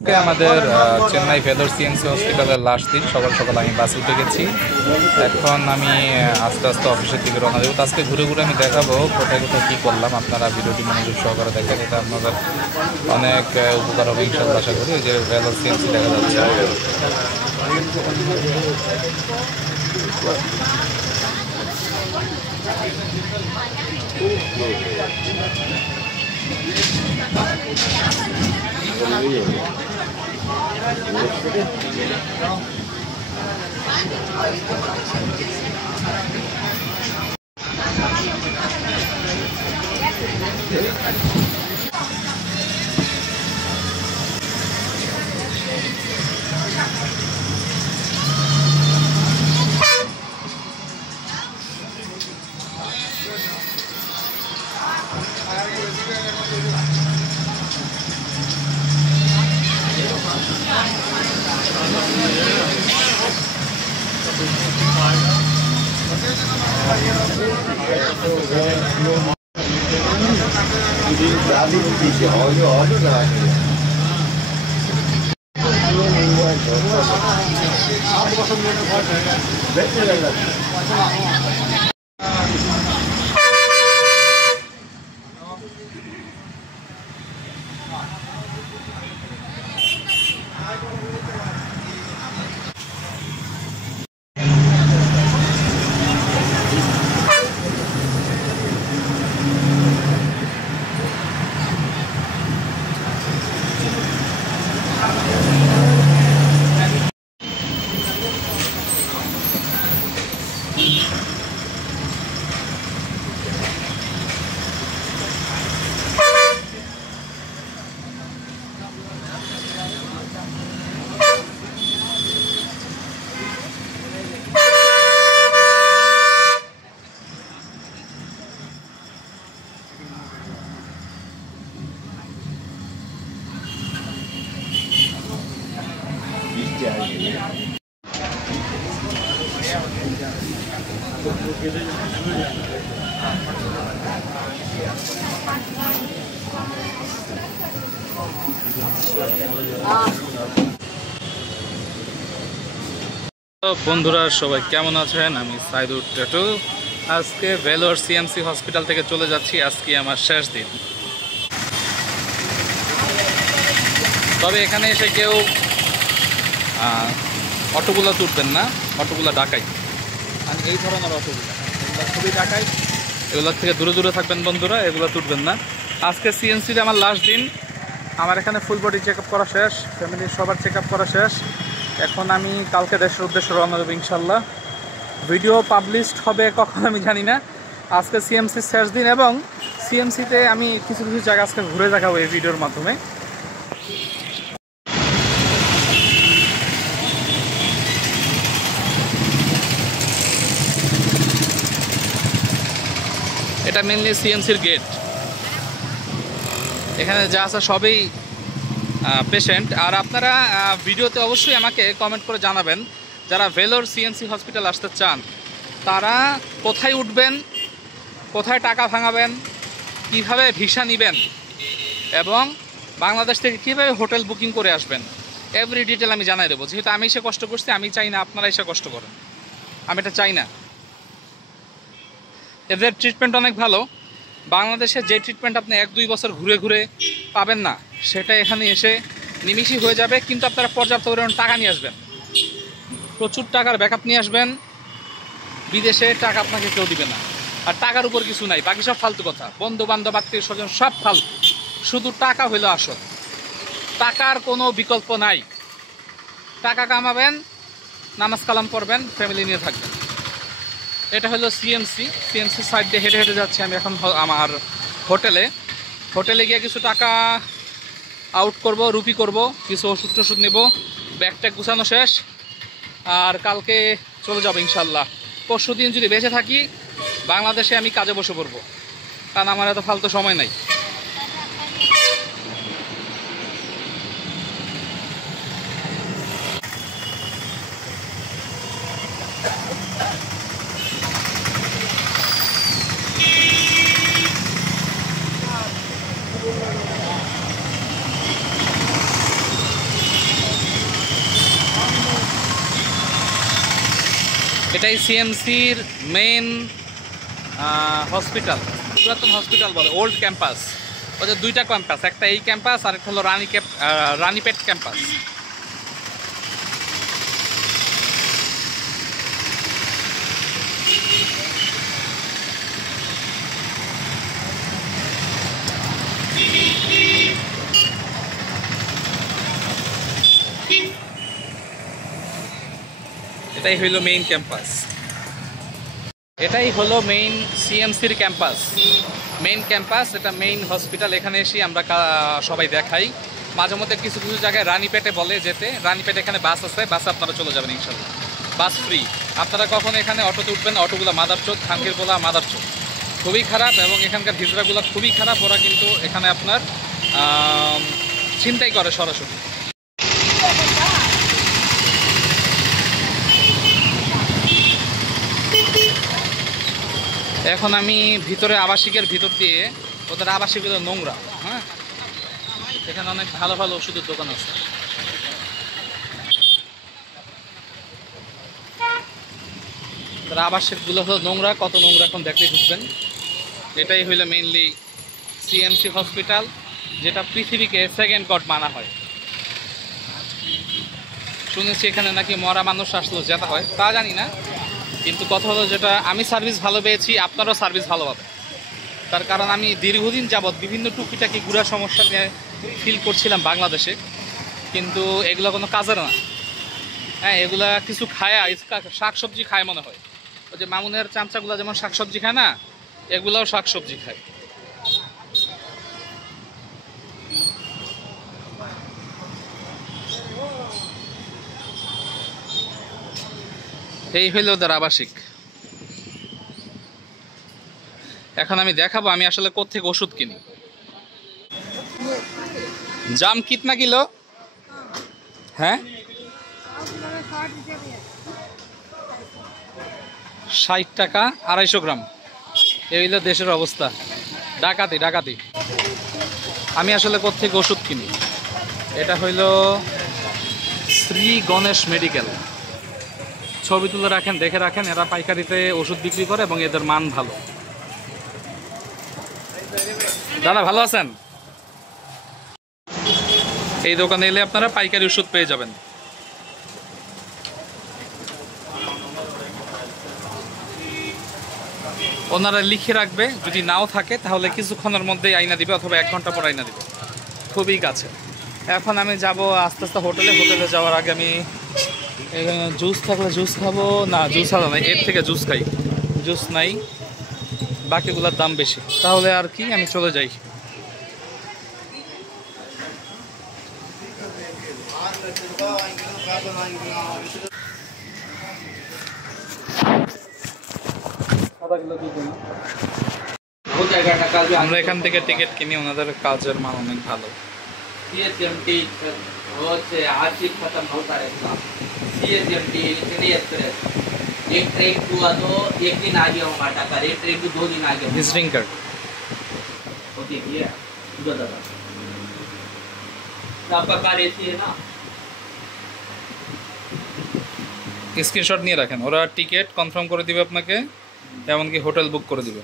আমাদের চেন্নাই ভেলোর সিএমসি হসপিটালের লাস্ট দিন সকাল সকাল আমি বাসে উঠে গেছি। এখন আমি আস্তে আস্তে অফিসের দিকে রওনা দেবো। তো আজকে ঘুরে ঘুরে আমি দেখাবো কোথায় কোথায় কী করলাম। আপনারা ভিডিওটি মনোযোগ সহকারে দেখেন, এটা আপনাদের অনেক উপকার হবে ইনশাল্লাহ আশা করি। ওই যে ভেলোর সিএমসি দেখা যাচ্ছে। বন্ধুরা সবাই কেমন আছেন? আমি সাইদুর ট্যাটু। আজকে ভেলোর সিএমসি হসপিটাল থেকে চলে যাচ্ছি। আজকে আমার শেষ দিন। তবে এখানে এসে কেউ অটোগুলো তুলবেন না, অটোগুলো ডাকাই। আর এই ধরনের অটোগুলো খুবই ডাকাই, এগুলোর থেকে দূরে দূরে থাকবেন বন্ধুরা, এগুলো তুলবেন না। আজকে সিএমসিতে আমার লাস্ট দিন। আমার এখানে ফুল বডি চেক আপ করা শেষ, ফ্যামিলির সবার চেক আপ করা শেষ। এখন আমি কালকে দেশের উদ্দেশ্যে রওনা দেবো ইনশাল্লাহ। ভিডিও পাবলিশড হবে কখন আমি জানি না। আজকে সিএমসির শেষ দিন এবং সিএমসিতে আমি কিছু কিছু জায়গা আজকে ঘুরে দেখাবো এই ভিডিওর মাধ্যমে। এটা মেনলি সিএমসির গেট। এখানে যা আছে সবই পেশেন্ট। আর আপনারা ভিডিওতে অবশ্যই আমাকে কমেন্ট করে জানাবেন, যারা ভেলোর সিএমসি হসপিটাল আসতে চান তারা কোথায় উঠবেন, কোথায় টাকা ভাঙাবেন, কিভাবে ভিসা নেবেন এবং বাংলাদেশ থেকে কীভাবে হোটেল বুকিং করে আসবেন, এভরি ডিটেল আমি জানাই দেবো। যেহেতু আমি এসে কষ্ট করছি, আমি চাই না আপনারা এসে কষ্ট করেন, আমি এটা চাই না। এদের ট্রিটমেন্ট অনেক ভালো। বাংলাদেশে যে ট্রিটমেন্ট আপনি 1-2 বছর ঘুরে ঘুরে পাবেন না, সেটা এখানে এসে নিমিষই হয়ে যাবে। কিন্তু আপনারা পর্যাপ্ত পরিমাণ টাকা নিয়ে আসবেন, প্রচুর টাকার ব্যাকআপ নিয়ে আসবেন। বিদেশে টাকা আপনাকে কেউ দিবে না। আর টাকার উপর কিছু নাই, বাকি সব ফালতু কথা। বন্ধু বান্ধব আত্মীয় স্বজন সব ফালতু, শুধু টাকা হইলো আসল। টাকার কোনো বিকল্প নাই। টাকা কামাবেন, নামাজ কালাম পড়বেন, ফ্যামিলি নিয়ে থাকবেন। এটা হলো সিএমসি সাইড দিয়ে হেঁটে হেঁটে যাচ্ছি আমি এখন আমার হোটেলে গিয়ে কিছু টাকা আউট করব, রুপি করব, কিছু ওষুধ টষুধ নেব। ব্যাগটা গুছানো শেষ। আর কালকে চলে যাব ইনশাল্লাহ। পরশু দিন যদি বেঁচে থাকি বাংলাদেশে আমি কাজে বসে পড়বো, কারণ আমার এত ফালতু সময় নাই। এটাই সিএমসির মেইন হসপিটাল, পুরাতন হসপিটাল বলে, ওল্ড ক্যাম্পাস। ওদের দুইটা ক্যাম্পাস, একটা এই ক্যাম্পাস আর একটা হলো রানীপেট ক্যাম্পাস। এটাই হইলো মেইন ক্যাম্পাস, এটাই হলো মেইন সিএমসির ক্যাম্পাস, মেইন ক্যাম্পাস। এটা মেইন হসপিটাল। এখানে এসে আমরা সবাই দেখাই। মাঝে মধ্যে কিছু কিছু জায়গায় রানীপেটে বলে যেতে, রানীপেটে এখানে বাস আছে, বাসে আপনারা চলে যাবেন ইনশাল্লাহ, বাস ফ্রি। আপনারা কখন এখানে অটোতে উঠবেন, অটোগুলো মাদারচোদ, খানকিরপোলা মাদারচোদ, খুবই খারাপ। এবং এখানকার হিজড়াগুলো খুবই খারাপ, ওরা কিন্তু এখানে আপনার ছিনতাই করে সরাসরি। এখন আমি ভিতরে আবাসিকের ভিতর দিয়ে, ওদের আবাসিক নোংরা, হ্যাঁ, এখানে অনেক ভালো ভালো ওষুধের দোকান আছে। ওদের আবাসিকগুলো হলো নোংরা, কত নোংরা এখন দেখলেই বুঝবেন। এটাই হইলো মেইনলি সিএমসি হসপিটাল, যেটা পৃথিবীকে সেকেন্ড গড মানা হয়। শুনেছি এখানে নাকি মরা মানুষ আসলেও যেতে হয়, তা জানি না, কিন্তু কথা হলো যেটা আমি সার্ভিস ভালো পেয়েছি, আপনারাও সার্ভিস ভালো পাবেন। তার কারণ আমি দীর্ঘদিন যাবৎ বিভিন্ন টুকিটাকি গুড়া সমস্যা নিয়ে ফিল করছিলাম বাংলাদেশে, কিন্তু এগুলো কোনো কাজের না। হ্যাঁ, এগুলা কিছু খায়, শাকসবজি খায় মনে হয়। ওই যে মামুনের চামচাগুলো যেমন শাকসবজি খায় না, এগুলাও শাকসবজি খায়। এই হইল ওদের আবাসিক। এখন আমি দেখাবো আমি আসলে কোত্থেকে ওষুধ কিনি। জাম কিতনা কিলো? হ্যাঁ, 60 টাকা 250 গ্রাম। এই হইল দেশের অবস্থা, ডাকাতি ডাকাতি। আমি আসলে কোত্থেকে ওষুধ কিনি, এটা হইল শ্রী গণেশ মেডিকেল। ছবি তুলে রাখেন, দেখে রাখেন, এরা পাইকারিতে ওষুধ বিক্রি করে এবং এদের মান ভালো। দাদা ভালো আছেন? এই দোকানে এলে আপনারা পাইকারি ওষুধ পেয়ে যাবেন। ওনারা লিখে রাখবে, যদি নাও থাকে তাহলে কিছুক্ষণের মধ্যেই আইনা দিবে, অথবা 1 ঘন্টা পর আইনা দিবে, খুবই কাছে। এখন আমি যাব আস্তে আস্তে হোটেলে। হোটেলে যাওয়ার আগে আমি জুস থাকলে জুস খাবো, না জুস আলাদা নাই, এর থেকে জুস খাই, জুস নাই, বাকিগুলোর দাম বেশি। তাহলে আর কি, আমি চলে যাই। আমরা এখান থেকে টিকিট কিনি, ওনাদের কাজের মান অনেক ভালো। एक ट्रेन हुआ तो एक दिन आ गया हूँ टाटा का, एक ट्रेन को 2 दिन आ गया। विजिटिंग कार्ड ओके भैया, दो दादा आपका कार एसी है ना? স্ক্রিনশট নিয়ে রাখেন, ওরা টিকিট কনফার্ম করে দিবে আপনাকে, এমনকি হোটেল বুক করে দিবে।